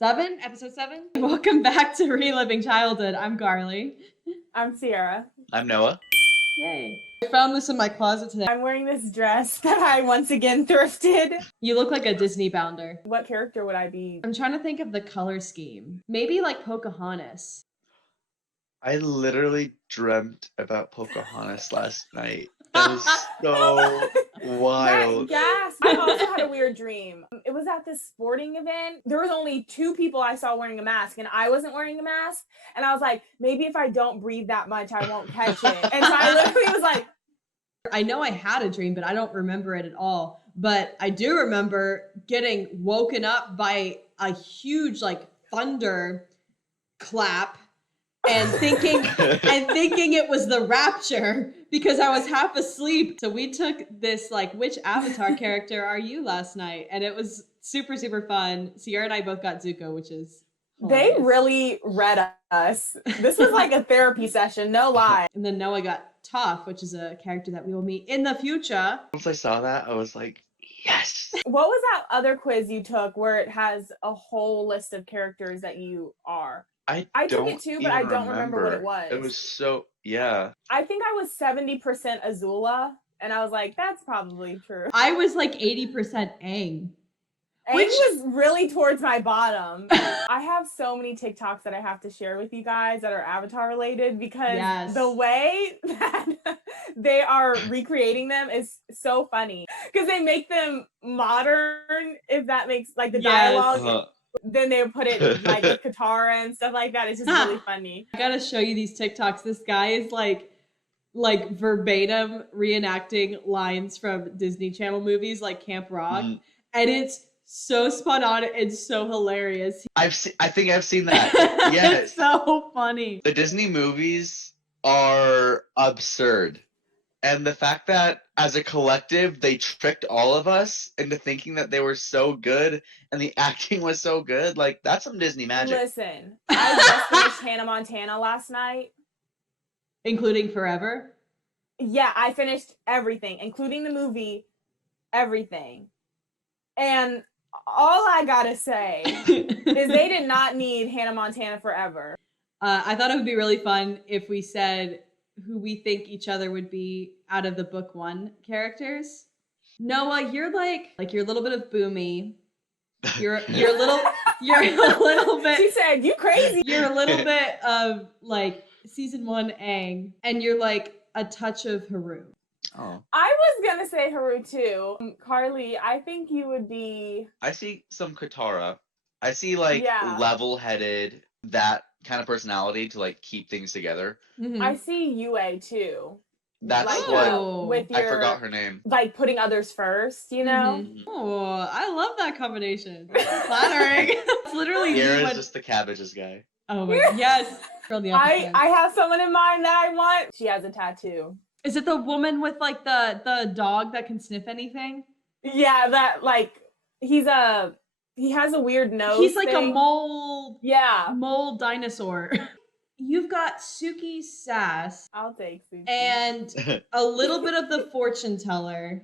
7? Episode 7? Welcome back to Reliving Childhood. I'm Garly. I'm Sierra. I'm Noah. Yay. I found this in my closet today. I'm wearing this dress that I once again thrifted. You look like a Disney bounder. What character would I be? I'm trying to think of the color scheme. Maybe like Pocahontas. I literally dreamt about Pocahontas last night. That was so wild. Yes. I also had a weird dream. It was at this sporting event. There was only 2 people I saw wearing a mask, and I wasn't wearing a mask. And I was like, maybe if I don't breathe that much, I won't catch it. And so I literally was like, I know I had a dream, but I don't remember it at all. But I do remember getting woken up by a huge like thunder clap and thinking it was the rapture because I was half asleep. So we took this like, which Avatar character are you last night? And it was super, super fun. Sierra and I both got Zuko, which is hilarious. they really read us. This was like a therapy session, no lie. And then Noah got Toph, which is a character that we will meet in the future. Once I saw that, I was like, yes. What was that other quiz you took where it has a whole list of characters that you are? I took it too, but I don't remember what it was. It was so, yeah. I think I was 70% Azula, and I was like, that's probably true. I was like 80% Aang. Aang was really towards my bottom. I have so many TikToks that I have to share with you guys that are Avatar related because the way that they are recreating them is so funny. Because they make them modern, if that makes, like the dialogue. Then they put it like with Katara and stuff like that. It's just really funny. I gotta show you these TikToks. This guy is like verbatim reenacting lines from Disney Channel movies like Camp Rock. And it's so spot on and so hilarious. I think I've seen that. Yes. It's so funny. The Disney movies are absurd. And the fact that as a collective, they tricked all of us into thinking that they were so good and the acting was so good, like that's some Disney magic. Listen, I just finished Hannah Montana last night. Including Forever? Yeah, I finished everything, including the movie, everything. And all I gotta say is they did not need Hannah Montana Forever. I thought it would be really fun if we said who we think each other would be out of the book 1 characters. Noah, you're like you're a little bit of Boomy. You're a little bit. She said, "You crazy." You're a little bit of like season 1 Aang, and you're like a touch of Haru. Oh. I was gonna say Haru too. Carly, I think you would be. I see some Katara. I see like level-headed, that kind of personality to like keep things together. Mm-hmm. I see Yue too. That's like, what with your, I forgot her name. Like putting others first, you know? Mm-hmm. Oh, I love that combination. Flattering. It's literally Yara's just the cabbages guy. Oh my yes. I have someone in mind that I want. She has a tattoo. Is it the woman with like the dog that can sniff anything? Yeah, that like he has a weird nose. He's like thing. A mole. Yeah. Mole dinosaur. You've got Suki's sass. I'll take Suki. And a little bit of the fortune teller.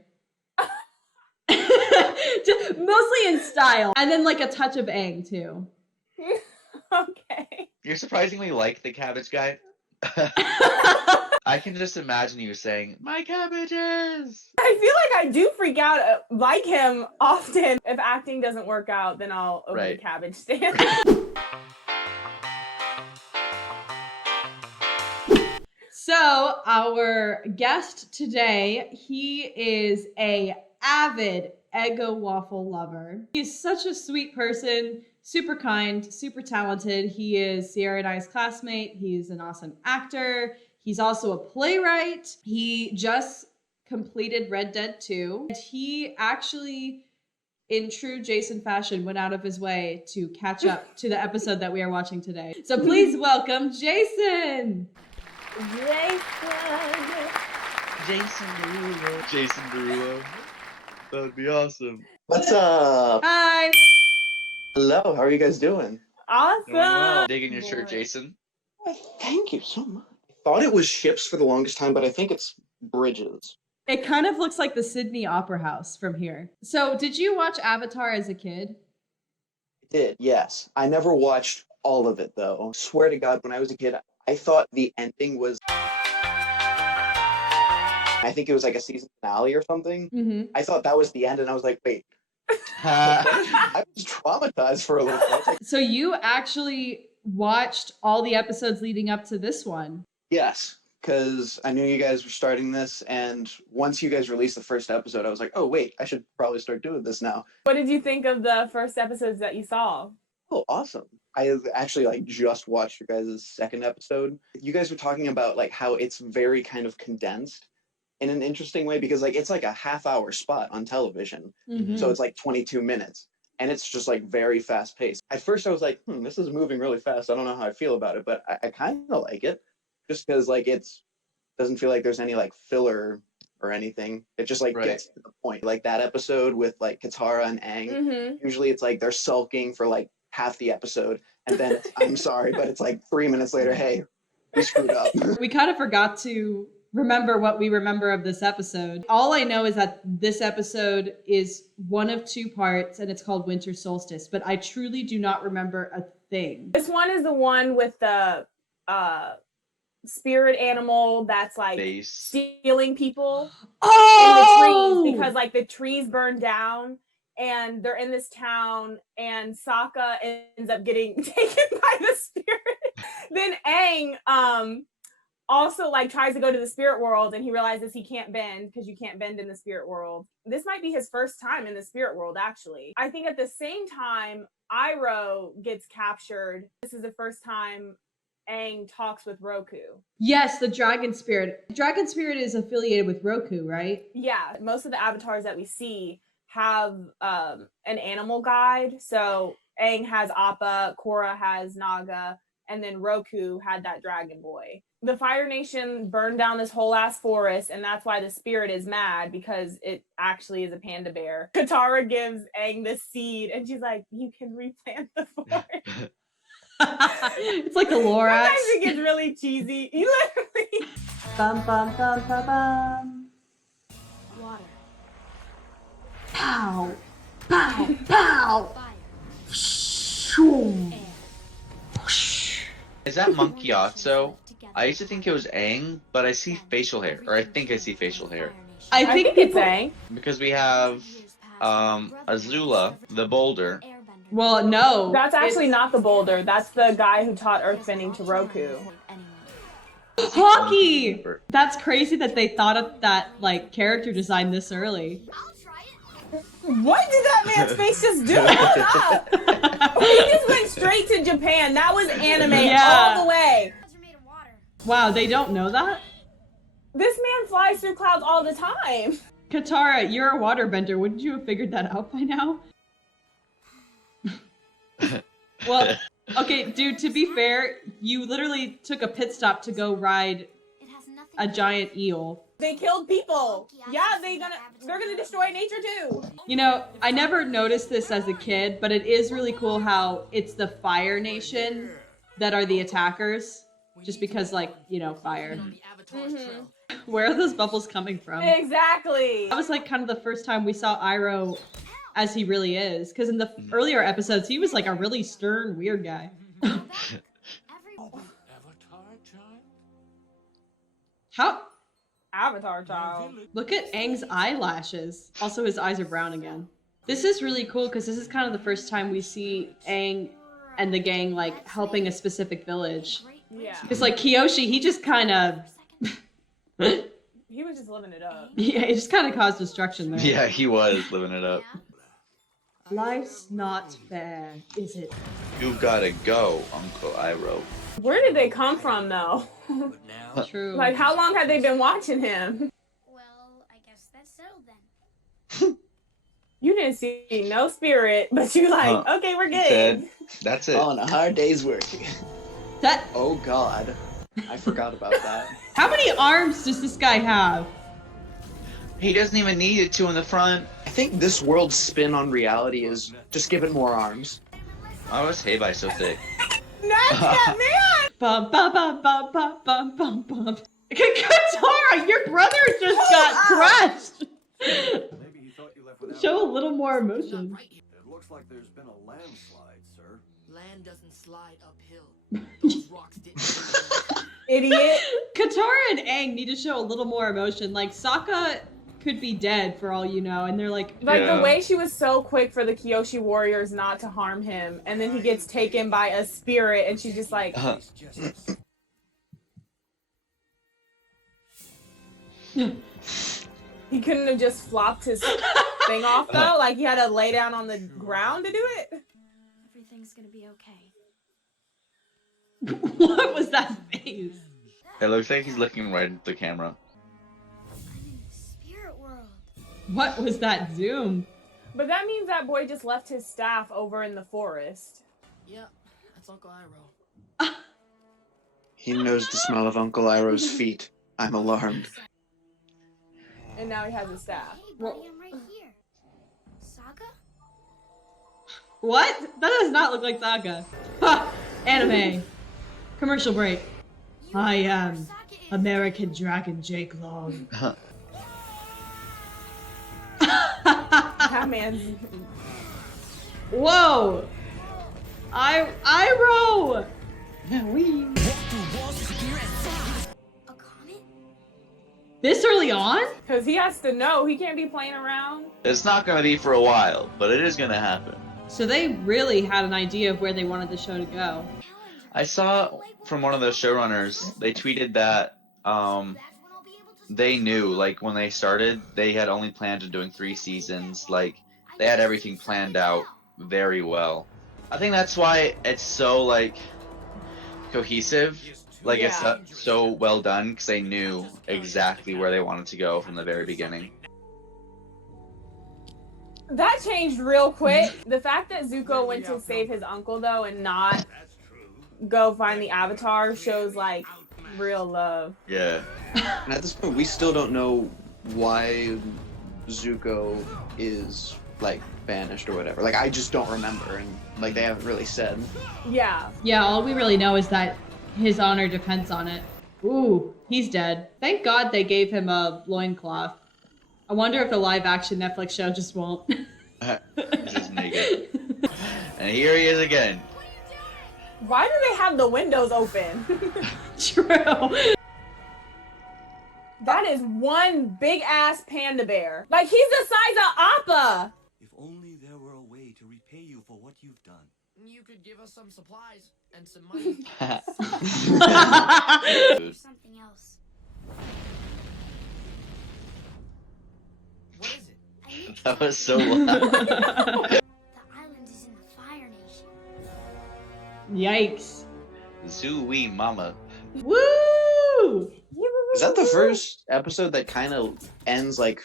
Mostly in style. And then like a touch of Aang too. Okay. You're surprisingly like the cabbage guy. I can just imagine you saying, "My cabbages!" I feel like I do freak out like him often. If acting doesn't work out, then I'll open a cabbage stand. So our guest today, he is a avid Eggo Waffle lover. He's such a sweet person, super kind, super talented. He is Sierra and I's classmate. He's an awesome actor. He's also a playwright. He just completed Red Dead 2. And he actually, in true Jason fashion, went out of his way to catch up to the episode that we are watching today. So please welcome Jason! Jason Derulo. That would be awesome. What's up? Hi! Hello, how are you guys doing? Awesome! Well. Digging your shirt, Jason. Thank you so much. Thought it was ships for the longest time, but I think it's bridges. It kind of looks like the Sydney Opera House from here. So, did you watch Avatar as a kid? did, yes. I never watched all of it though. Swear to God, when I was a kid, I thought the ending was, I think it was like a season finale or something. Mm-hmm. I thought that was the end, and I was like, wait. I was traumatized for a little bit. Like, so you actually watched all the episodes leading up to this one? Yes, because I knew you guys were starting this, and once you guys released the first episode, I was like, oh wait, I should probably start doing this now. What did you think of the first episodes that you saw? Oh, awesome. I actually like just watched your guys' second episode. You guys were talking about like how it's very kind of condensed in an interesting way, because like it's like a half-hour spot on television. Mm-hmm. So it's like 22 minutes. And it's just like very fast paced. At first I was like, this is moving really fast. I don't know how I feel about it, but I kind of like it. Just because like it's doesn't feel like there's any like filler or anything. It just like gets to the point. Like that episode with like Katara and Aang, usually it's like they're sulking for like half the episode, and then it's, I'm sorry, but it's like 3 minutes later, hey, we screwed up. We kind of forgot to remember what we remember of this episode. All I know is that this episode is one of 2 parts, and it's called Winter Solstice, but I truly do not remember a thing. This one is the one with the spirit animal that's like stealing people in the trees, because like the trees burn down and they're in this town, and Sokka ends up getting taken by the spirit. Then Aang also like tries to go to the spirit world, and he realizes he can't bend, because you can't bend in the spirit world. This might be his first time in the spirit world, actually. I think at the same time Iroh gets captured. This is the first time Aang talks with Roku. Yes, the dragon spirit. Dragon spirit is affiliated with Roku, right? Yeah, most of the avatars that we see have an animal guide. So Aang has Appa, Korra has Naga, and then Roku had that dragon boy. The Fire Nation burned down this whole ass forest, and that's why the spirit is mad, because it actually is a panda bear. Katara gives Aang this seed, and she's like, you can replant the forest. It's like the Lorax. Sometimes it gets really cheesy. You literally. Bum, bum, bum, bum, bum. Water. Pow! Pow! Pow! Fire. Is that Monkeyatso? I used to think it was Aang, but I see facial hair, or I think I see facial hair. I think it's Aang. Because we have Azula, the boulder. Well, no. That's actually not the boulder. That's the guy who taught earthbending to Roku. Hockey! That's crazy that they thought of that like character design this early. What did that man's face just do? Hold up! He just went straight to Japan. That was anime all the way. Wow, they don't know that? This man flies through clouds all the time. Katara, you're a waterbender. Wouldn't you have figured that out by now? Well, okay, dude, to be fair, you literally took a pit stop to go ride a giant eel. They killed people. Yeah, they're gonna destroy nature too. You know, I never noticed this as a kid, but it is really cool how it's the Fire Nation that are the attackers. Just because, like, you know, fire. Where are those bubbles coming from? Exactly. That was like kind of the first time we saw Iroh as he really is. Because in the earlier episodes, he was like a really stern, weird guy. How? Avatar child. Look at Aang's eyelashes. Also, his eyes are brown again. This is really cool because this is kind of the first time we see Aang and the gang like helping a specific village. Yeah. Because like Kyoshi, he just kind of... He was just living it up. Yeah, he just kind of caused destruction there. Yeah, he was living it up. Life's not fair, is it? You gotta go, Uncle Iroh. Where did they come from, though? True. Like, how long have they been watching him? Well, I guess that's settled then. You didn't see no spirit, but you like, okay, we're good. That's it. On a hard day's work. That. Oh God, I forgot about that. How many arms does this guy have? He doesn't even need it to in the front. I think this world's spin on reality is just give it more arms. Why was Heibai so thick? That's that man! Bum bum bum bum bum bum bum bum. Katara, your brother just got crushed. Maybe he thought you left without Show a little more emotion. It looks like there's been a landslide Land doesn't slide uphill. Those rocks didn't. Idiot. Katara and Aang need to show a little more emotion. Like, Sokka could be dead for all you know, and they're like... The way she was so quick for the Kyoshi warriors not to harm him, and then he gets taken by a spirit, and she's just like... He couldn't have just flopped his thing off, though? Like, he had to lay down on the ground to do it? Everything's gonna be okay. What was that face? It looks like he's looking right at the camera. I'm in the spirit world. What was that zoom? But that means that boy just left his staff over in the forest. Yeah, that's Uncle Iroh. He knows the smell of Uncle Iroh's feet. I'm alarmed. And now he has a staff. Hey, buddy, I'm right here. Saga? What? That does not look like Sokka. Ha! Anime. Commercial break. I am American Dragon Jake Long. That man's... Whoa! Iroh! A comet? This early on? Because he has to know. He can't be playing around. It's not gonna be for a while, but it is gonna happen. So they really had an idea of where they wanted the show to go. I saw from one of the showrunners, they tweeted that they knew, like, when they started, they had only planned on doing 3 seasons. Like, they had everything planned out very well. I think that's why it's so, like, cohesive. Like, it's so well done, because they knew exactly where they wanted to go from the very beginning. That changed real quick. The fact that Zuko went to save his uncle, though, and not go find the Avatar shows, like, real love. Yeah. And at this point, we still don't know why Zuko is, like, banished or whatever. Like, I just don't remember, and, like, they haven't really said. Yeah. Yeah, all we really know is that his honor depends on it. Ooh, he's dead. Thank God they gave him a loincloth. I wonder if the live-action Netflix show just won't. He's just naked. And here he is again. Why do they have the windows open? True. That is one big-ass panda bear. Like, he's the size of Appa! If only there were a way to repay you for what you've done. You could give us some supplies and some money. Something else. What is it? I need to That was so tell you. loud. The island is in the Fire Nation. Yikes. Zooey mama. Woo! Is that the first episode that kind of ends, like,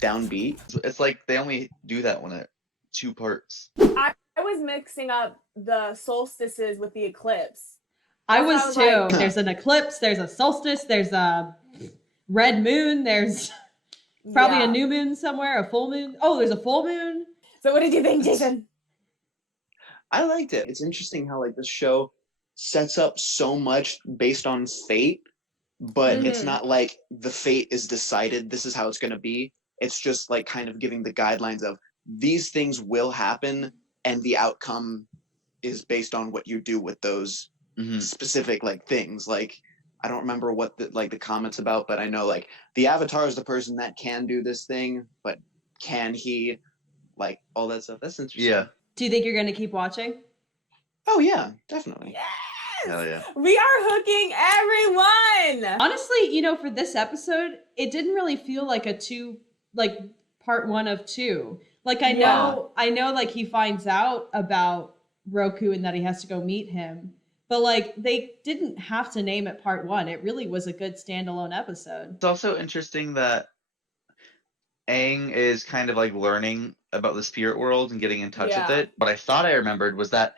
downbeat? It's like they only do that when it 2 parts. I was mixing up the solstices with the eclipse. I That's was how I was too. like- There's an eclipse, there's a solstice, there's a red moon, there's probably Yeah. a new moon somewhere, a full moon. Oh, there's a full moon. So what did you think, Jason? I liked it. It's interesting how, like, this show sets up so much based on fate, but it's Mhm. not like the fate is decided, this is how it's going to be. It's just, like, kind of giving the guidelines of these things will happen, and the outcome is based on what you do with those specific, like, things. Like, I don't remember what the comments about, but I know, like, the Avatar is the person that can do this thing, but can he, like, all that stuff. That's interesting. Yeah. Do you think you're going to keep watching? Oh yeah, definitely. Yes! Hell yeah. We are hooking everyone! Honestly, you know, for this episode, it didn't really feel like part 1 of 2. Like, I know, like, he finds out about Roku and that he has to go meet him. But, like, they didn't have to name it part 1. It really was a good standalone episode. It's also interesting that Aang is kind of, like, learning about the spirit world and getting in touch with Yeah. it. What I thought I remembered was that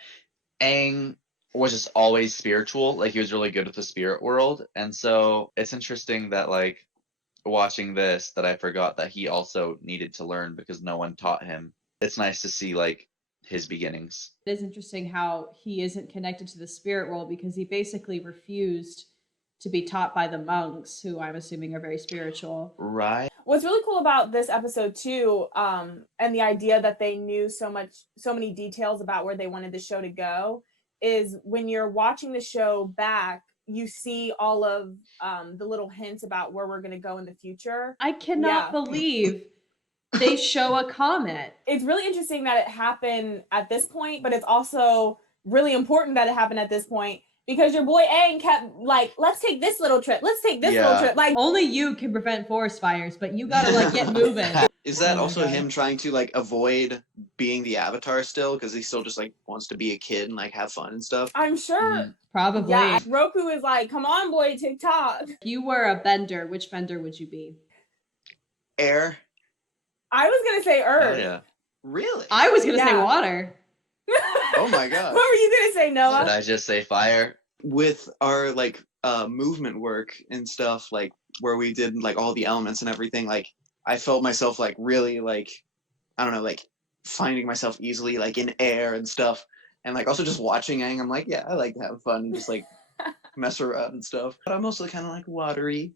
Aang was just always spiritual. Like, he was really good with the spirit world. And so it's interesting that, like, watching this, that I forgot that he also needed to learn because no one taught him. It's nice to see, like, his beginnings. It is interesting how he isn't connected to the spirit world because he basically refused to be taught by the monks, who I'm assuming are very spiritual. Right. What's really cool about this episode too, and the idea that they knew so many details about where they wanted the show to go, is when you're watching the show back, you see all of the little hints about where we're going to go in the future. I cannot believe they show a comet. It's really interesting that it happened at this point, but it's also really important that it happened at this point, because your boy Aang kept like, let's take this little trip. Let's take this little trip. Like, only you can prevent forest fires, but you gotta like get moving. Is that also him trying to like avoid being the Avatar still? Because he still just like wants to be a kid and like have fun and stuff? I'm sure. Probably. Yeah. Roku is like, come on, boy, TikTok. If you were a bender, which bender would you be? Air. I was going to say Earth. Oh, yeah. Really? I was going to say water. Oh my god. What were you going to say, Noah? Did I just say fire? With our like movement work and stuff, like where we did like all the elements and everything, like I felt myself like really like, I don't know, like finding myself easily like in air and stuff. And like also just watching Aang, I'm like, yeah, I like to have fun and just like mess around and stuff. But I'm also kind of like watery,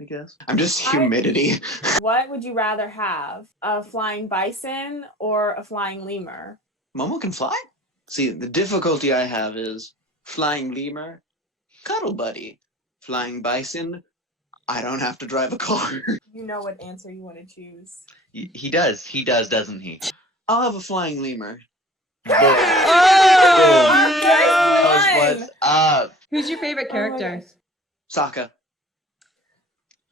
I guess. I'm just humidity. What would you rather have? A flying bison or a flying lemur? Momo can fly? See, the difficulty I have is flying lemur, cuddle buddy. Flying bison, I don't have to drive a car. You know what answer you want to choose. He does, doesn't he? I'll have a flying lemur. What's up? Who's your favorite character? Sokka.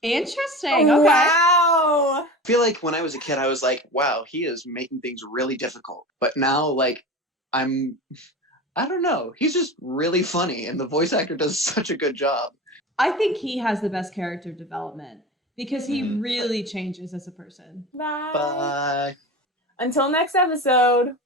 Interesting. Oh, okay. wow. I feel like when I was a kid, I was like, wow, he is making things really difficult. But now, like, I don't know. He's just really funny, and the voice actor does such a good job. I think he has the best character development because he really changes as a person. Bye. Bye. Until next episode.